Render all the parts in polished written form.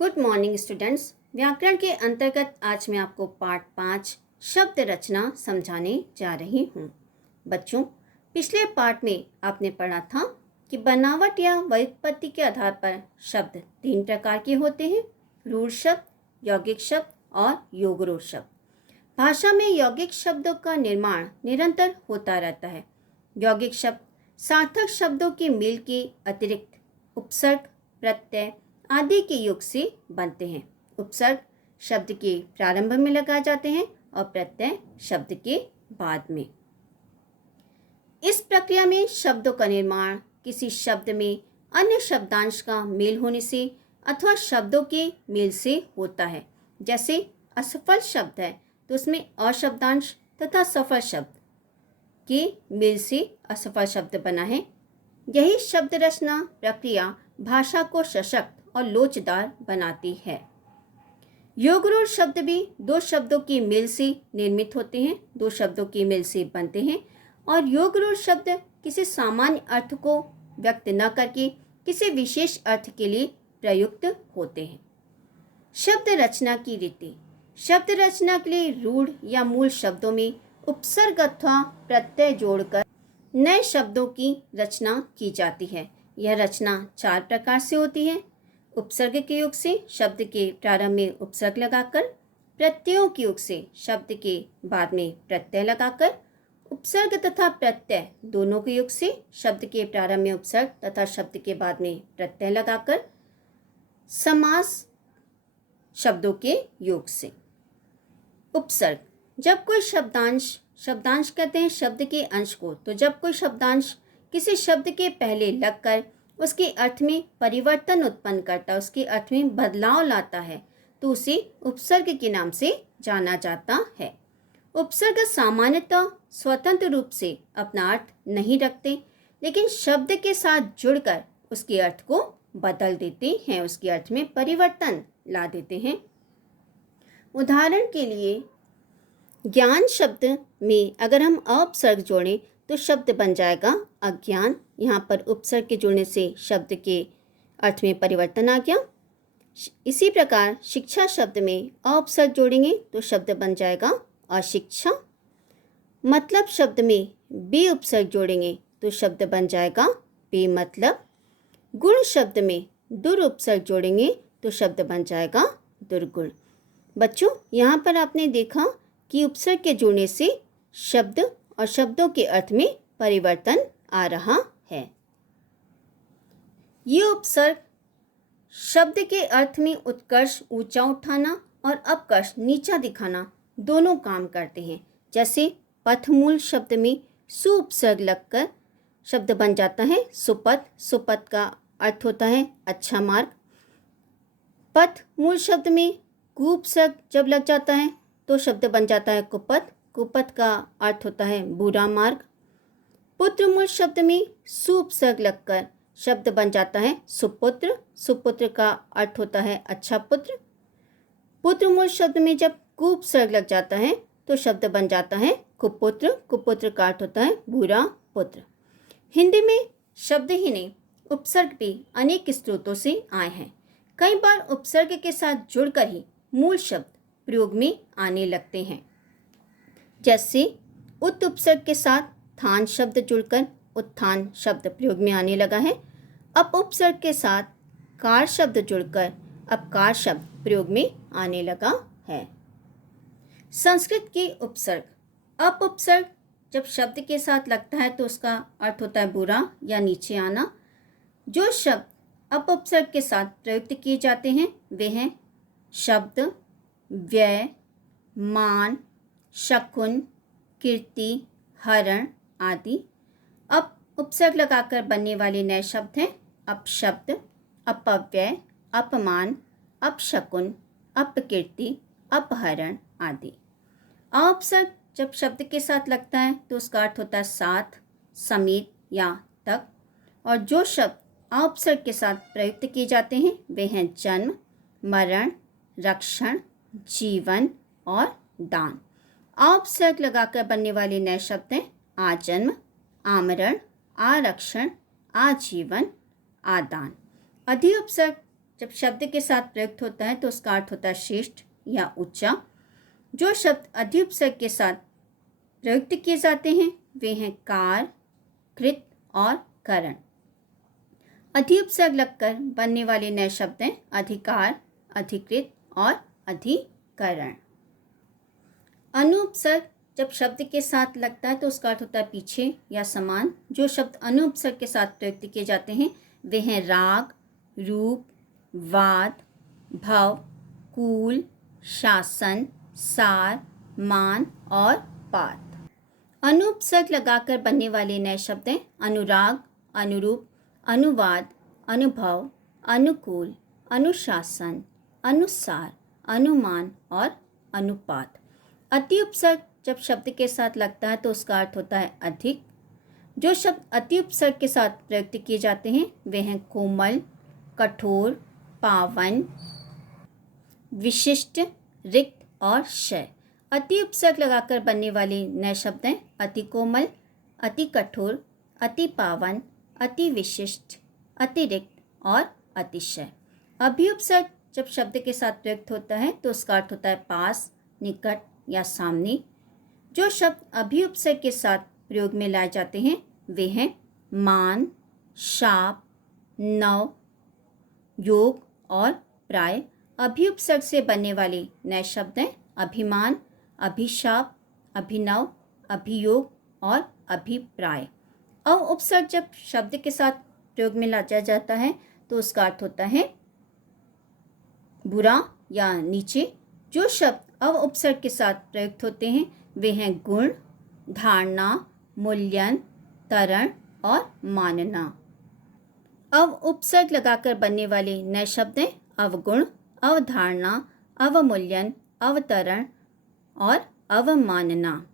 Good morning students. व्याकरण के अंतर्गत आज मैं आपको पाठ 5 शब्द रचना समझाने जा रही हूँ। बच्चों, पिछले पाठ में आपने पढ़ा था कि बनावट या व्युत्पत्ति के आधार पर शब्द 3 प्रकार के होते हैं: रूढ़ शब्द, यौगिक शब्द और योगरूढ़ शब्द। भाषा में यौगिक शब्दों का निर्माण निरंतर होता रहता है। यौगिक शब्द सार्थक शब्दों के मेल के अतिरिक्त उपसर्ग, प्रत्यय आदि के योग से बनते हैं। उपसर्ग शब्द के प्रारंभ में लगाए जाते हैं और प्रत्यय शब्द के बाद में। इस प्रक्रिया में शब्दों का निर्माण किसी शब्द में अन्य शब्दांश का मेल होने से अथवा शब्दों के मेल से होता है। जैसे असफल शब्द है तो उसमें अशब्दांश तथा सफल शब्द के मेल से असफल शब्द बना है। यही शब्द रचना प्रक्रिया भाषा को सशक्त और लोचदार बनाती है। योगरूढ़ शब्द भी 2 शब्दों के मेल से निर्मित होते हैं, 2 शब्दों के मेल से बनते हैं और योगरूढ़ शब्द किसी सामान्य अर्थ को व्यक्त न करके किसी विशेष अर्थ के लिए प्रयुक्त होते हैं। शब्द रचना की रीति। शब्द रचना के लिए रूढ़ या मूल शब्दों में उपसर्ग अथवा प्रत्यय जोड़कर नए शब्दों की रचना की जाती है। यह रचना 4 प्रकार से होती है: उपसर्ग के योग से शब्द के प्रारंभ में उपसर्ग लगाकर, प्रत्ययों के योग से शब्द के बाद में प्रत्यय लगाकर, उपसर्ग तथा प्रत्यय दोनों के योग से शब्द के प्रारंभ में उपसर्ग तथा शब्द के बाद में प्रत्यय लगाकर, समास शब्दों के योग से। उपसर्ग जब कोई शब्दांश कहते हैं शब्द के अंश को, तो जब कोई शब्दांश किसी शब्द के पहले लगकर उसके अर्थ में परिवर्तन उत्पन्न करता है, उसके अर्थ में बदलाव लाता है, तो उसे उपसर्ग के नाम से जाना जाता है। उपसर्ग सामान्यतः स्वतंत्र रूप से अपना अर्थ नहीं रखते, लेकिन शब्द के साथ जुड़कर उसके अर्थ को बदल देते हैं, उसके अर्थ में परिवर्तन ला देते हैं। उदाहरण के लिए ज्ञान शब्द में अगर हम अपसर्ग जोड़ें तो शब्द बन जाएगा अज्ञान। यहाँ पर उपसर्ग के जुड़ने से शब्द के अर्थ में परिवर्तन आ गया। इसी प्रकार शिक्षा शब्द में अपसर्ग जोड़ेंगे तो शब्द बन जाएगा अशिक्षा। मतलब शब्द में बे उपसर्ग जोड़ेंगे तो शब्द बन जाएगा बेमतलब। गुण शब्द में दुर उपसर्ग जोड़ेंगे तो शब्द बन जाएगा दुर्गुण। बच्चों, यहाँ पर आपने देखा कि उपसर्ग के जुड़ने से शब्द और शब्दों के अर्थ में परिवर्तन आ रहा है। ये उपसर्ग शब्द के अर्थ में उत्कर्ष ऊंचा उठाना और अपकर्ष नीचा दिखाना दोनों काम करते हैं। जैसे पथ मूल शब्द में सु उपसर्ग लगकर शब्द बन जाता है सुपथ। सुपथ का अर्थ होता है अच्छा मार्ग। पथ मूल शब्द में कु उपसर्ग जब लग जाता है तो शब्द बन जाता है कुपथ। कुपथ का अर्थ होता है बुरा मार्ग। पुत्र मूल शब्द में सु उपसर्ग लगकर शब्द बन जाता है सुपुत्र। सुपुत्र का अर्थ होता है अच्छा पुत्र। पुत्र मूल शब्द में जब कु उपसर्ग लग जाता है तो शब्द बन जाता है कुपुत्र। कुपुत्र का अर्थ होता है बुरा पुत्र। हिंदी में शब्द ही नहीं, उपसर्ग भी अनेक स्रोतों से आए हैं। कई बार उपसर्ग के साथ जुड़कर ही मूल शब्द प्रयोग में आने लगते हैं। जैसे उत उपसर्ग के साथ थान शब्द जुड़कर उत्थान शब्द प्रयोग में आने लगा है। अप उपसर्ग के साथ कार शब्द जुड़कर अपकार शब्द प्रयोग में आने लगा है। संस्कृत के उपसर्ग। अप उपसर्ग जब शब्द के साथ लगता है तो उसका अर्थ होता है बुरा या नीचे आना। जो शब्द अप उपसर्ग के साथ प्रयुक्त किए जाते हैं वे हैं शब्द, व्यय, मान, शकुन, कीर्ति, हरण आदि। अप उपसर्ग लगाकर बनने वाले नए शब्द हैं अपशब्द, अपव्यय, अपमान, अपशकुन, अपकीर्ति, अपहरण आदि। अपसर्ग जब शब्द के साथ लगता है तो उसका अर्थ होता है साथ, समेत या तक। और जो शब्द अपसर्ग के साथ प्रयुक्त किए जाते हैं वे हैं जन्म, मरण, रक्षण, जीवन और दान। अपसर्ग लगाकर बनने वाले नए शब्द हैं आजन्म, आमरण, आरक्षण, आजीवन, आदान। अधि उपसर्ग जब शब्द के साथ प्रयुक्त होता है तो उसका अर्थ होता है श्रेष्ठ या ऊंचा। जो शब्द अधिउपसर्ग के साथ प्रयुक्त किए जाते हैं वे हैं कार, कृत और करण। अधिउपसर्ग लगकर बनने वाले नए शब्द हैं अधिकार, अधिकृत और अधिकरण। अनुपसर्ग जब शब्द के साथ लगता है तो उसका अर्थ होता है पीछे या समान। जो शब्द अनुपसर्ग के साथ प्रयुक्त किए जाते हैं वे हैं राग, रूप, वाद, भव, कूल, शासन, सार, मान और पात। अनुपसर्ग लगाकर बनने वाले नए शब्द हैं अनुराग, अनुरूप, अनुवाद, अनुभव, अनुकूल, अनुशासन, अनुसार, अनुमान और अनुपात। अति उपसर्ग जब शब्द के साथ लगता है तो उसका अर्थ होता है अधिक। जो शब्द अति उपसर्ग के साथ प्रयुक्त किए जाते हैं वे हैं कोमल, कठोर, पावन, विशिष्ट, रिक्त और क्षय। अति उपसर्ग लगाकर बनने वाले नए शब्द हैं अति कोमल, अति कठोर, अति पावन, अति विशिष्ट, अतिरिक्त और अतिशय। अभिउपसर्ग जब शब्द के साथ प्रयुक्त होता है तो उसका अर्थ होता है पास, निकट या सामने। जो शब्द अभिउपसर्ग के साथ प्रयोग में लाए जाते हैं वे हैं मान, शाप, नव, योग और प्राय। अभिउपसर्ग से बनने वाले नए शब्द हैं अभिमान, अभिशाप, अभिनव, अभियोग और अभिप्राय। अवउपसर्ग जब शब्द के साथ प्रयोग में लाया जाता है तो उसका अर्थ होता है बुरा या नीचे। जो शब्द अवउपसर्ग के साथ प्रयुक्त होते हैं वे हैं गुण, धारणा, मूल्यन, तरण और मानना। अवउपसर्ग लगाकर बनने वाले नए शब्द हैं अवगुण, अवधारणा, अवमूल्यन, अवतरण और अवमानना।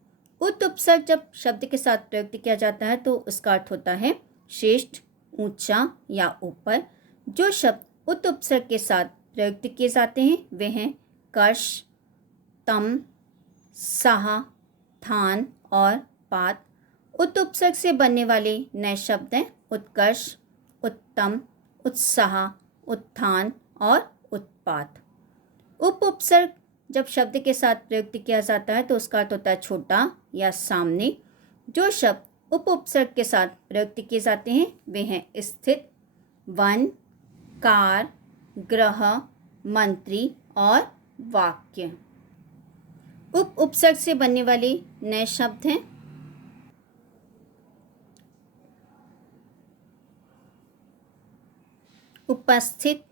उत्उपसर्ग जब शब्द के साथ प्रयुक्त किया जाता है तो उसका अर्थ होता है श्रेष्ठ, ऊंचा या ऊपर। जो शब्द उत्उपसर्ग के साथ प्रयुक्त किए जाते हैं वे हैं कर्ष, तम, साहा, थान और पात। उत्उपसर्ग से बनने वाले नए शब्द हैं उत्कर्ष, उत्तम, उत्साह, उत्थान और उत्पात। उपउपसर्ग जब शब्द के साथ प्रयुक्त किया जाता है तो उसका अर्थ होता है छोटा या सामने। जो शब्द उपउपसर्ग के साथ प्रयुक्त किए जाते हैं वे हैं स्थित, वन, कार, ग्रह, मंत्री और वाक्य। उपउपसर्ग से बनने वाले नए शब्द हैं उपस्थित,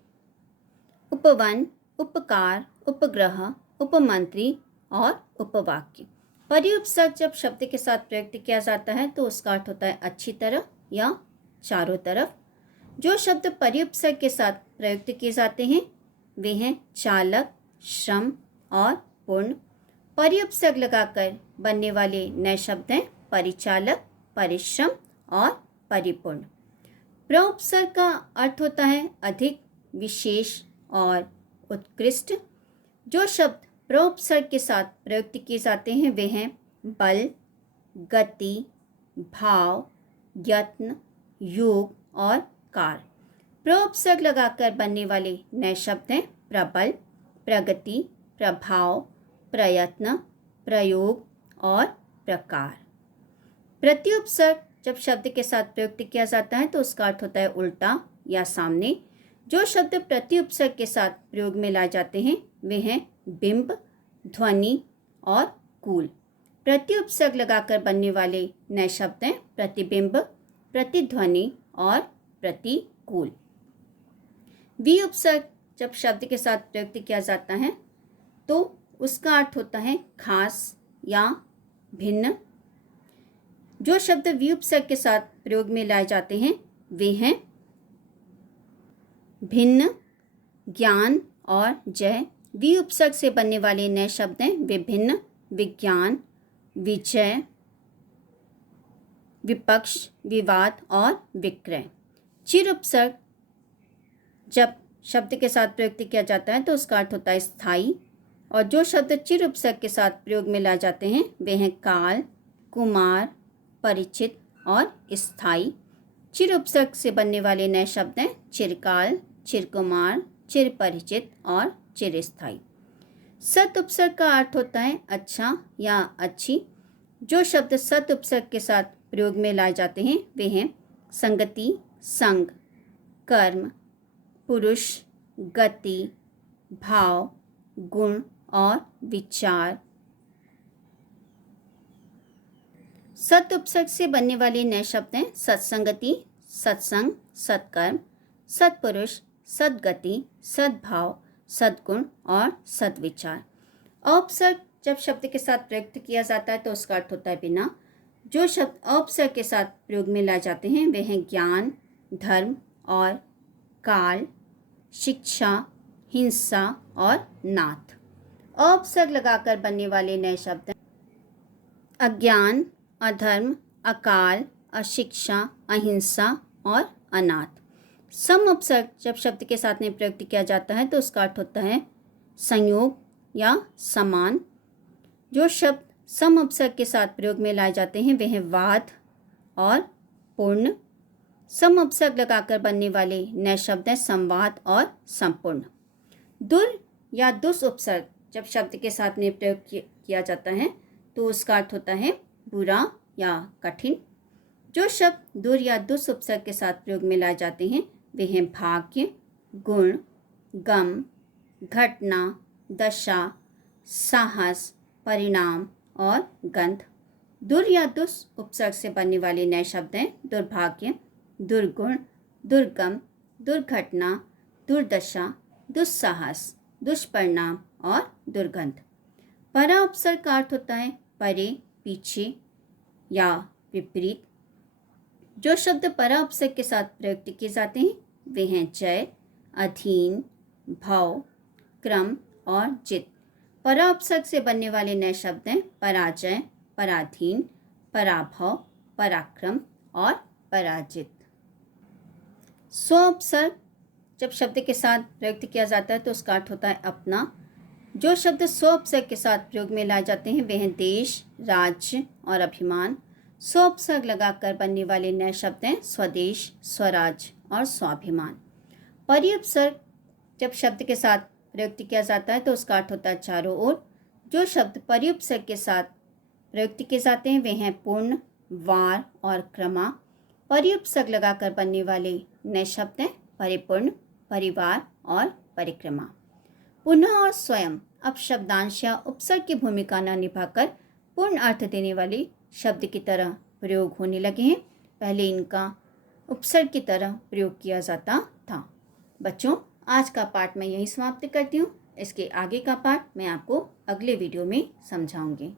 उपवन, उपकार, उपग्रह, उपमंत्री और उपवाक्य। परिउपसर्ग जब शब्द के साथ प्रयुक्त किया जाता है तो उसका अर्थ होता है अच्छी तरह या चारों तरफ। जो शब्द परिउपसर्ग के साथ प्रयुक्त किए जाते हैं वे हैं चालक, श्रम और पूर्ण। परिउपसर्ग लगाकर बनने वाले नए शब्द हैं परिचालक, परिश्रम और परिपूर्ण। प्रउपसर्ग का अर्थ होता है अधिक, विशेष और उत्कृष्ट। जो शब्द प्रउपसर्ग के साथ प्रयुक्त किए जाते हैं वे हैं बल, गति, भाव, यत्न, योग और कार। प्रउपसर्ग लगाकर बनने वाले नए शब्द हैं प्रबल, प्रगति, प्रभाव, प्रयत्न, प्रयोग और प्रकार। प्रत्युपसर्ग जब शब्द के साथ प्रयुक्त किया जाता है तो उसका अर्थ होता है उल्टा या सामने। जो शब्द प्रत्युपसर्ग के साथ प्रयोग में लाए जाते हैं वे हैं बिंब, ध्वनि और कूल। प्रत्युपसर्ग लगाकर बनने वाले नए शब्द हैं प्रतिबिंब, प्रतिध्वनि और प्रतिकूल। विउपसर्ग जब शब्द के साथ प्रयुक्त किया जाता है तो उसका अर्थ होता है खास या भिन्न। जो शब्द विउपसर्ग के साथ प्रयोग में लाए जाते हैं वे हैं भिन्न, ज्ञान और जय। विउपसर्ग से बनने वाले नए शब्द हैं विभिन्न, विज्ञान, विजय, विपक्ष, विवाद और विक्रय। चिरुपसर्ग जब शब्द के साथ प्रयुक्त किया जाता है तो उसका अर्थ होता है स्थायी। और जो शब्द चिरुपसर्ग के साथ प्रयोग में लाए जाते हैं वे हैं काल, कुमार, परिचित और स्थायी। चिरुपसर्ग से बनने वाले नए शब्द हैं चिरकाल, चिरकुमार, चिरपरिचित और चिरस्थायी। सत उपसर्ग का अर्थ होता है अच्छा या अच्छी। जो शब्द सत उपसर्ग के साथ प्रयोग में लाए जाते हैं वे हैं संगति, संग, कर्म, पुरुष, गति, भाव, गुण और विचार। सत उपसर्ग से बनने वाले नए शब्द हैं सत्संगति, सत्संग, सत्कर्म, सत्पुरुष, सद्गति, सद्भाव, सद्गुण और सद्विचार। औपसर्ग जब शब्द के साथ प्रयुक्त किया जाता है तो उसका अर्थ होता है बिना। जो शब्द औपसर्ग के साथ प्रयोग में लाए जाते हैं वे हैं ज्ञान, धर्म और काल, शिक्षा, हिंसा और नाथ। औपसर्ग लगाकर बनने वाले नए शब्द अज्ञान, अधर्म, अकाल, अशिक्षा, अहिंसा और अनाथ। सम उपसर्ग जब शब्द के साथ में प्रयुक्त किया जाता है तो उसका अर्थ होता है संयोग या समान। जो शब्द सम उपसर्ग के साथ प्रयोग में लाए जाते हैं वे हैं वाद और पूर्ण। सम उपसर्ग लगाकर बनने वाले नए शब्द हैं संवाद और संपूर्ण। दुर या दुस उपसर्ग जब शब्द के साथ में प्रयोग किया जाता है तो उसका अर्थ होता है बुरा या कठिन। जो शब्द दुर या दुस उपसर्ग के साथ प्रयोग में लाए जाते हैं वे हैं भाग्य, गुण, गम, घटना, दशा, साहस, परिणाम और गंध। दुर या दुस उपसर्ग से बनने वाले नए शब्द हैं दुर्भाग्य, दुर्गुण, दुर्गम, दुर्घटना, दुर्दशा, दुस्साहस, दुष्परिणाम और दुर्गंध। परा उपसर्ग का अर्थ होता है परे, पीछे या विपरीत। जो शब्द परा उपसर्ग के साथ प्रयुक्त किए जाते हैं वे हैं जय, अधीन, भव, क्रम और जित। परा उपसर्ग से बनने वाले नए शब्द हैं पराजय, पराधीन, पराभव, पराक्रम और पराजित। स्व उपसर्ग जब शब्द के साथ प्रयुक्त किया जाता है तो उसका अर्थ होता है अपना। जो शब्द स्व उपसर्ग के साथ प्रयोग में लाए जाते हैं वे हैं देश, राज्य और अभिमान। स्व उपसर्ग लगाकर बनने वाले नए शब्द हैं स्वदेश, स्वराज और स्वाभिमान। परि उपसर्ग जब शब्द के साथ प्रयुक्त किया जाता है तो उसका अर्थ होता है चारों ओर। जो शब्द परि उपसर्ग के साथ प्रयुक्त किए जाते हैं वे हैं पूर्ण, वार और क्रमा। परि उपसर्ग लगाकर बनने वाले नए शब्द हैं परिपूर्ण, परिवार और परिक्रमा। पुनः और स्वयं अब शब्दांश या उपसर्ग की भूमिका न निभाकर पूर्ण अर्थ देने वाले शब्द की तरह प्रयोग होने लगे हैं। पहले इनका उपसर्ग की तरह प्रयोग किया जाता था। बच्चों, आज का पाठ मैं यहीं समाप्त करती हूँ। इसके आगे का पाठ मैं आपको अगले वीडियो में समझाऊंगी।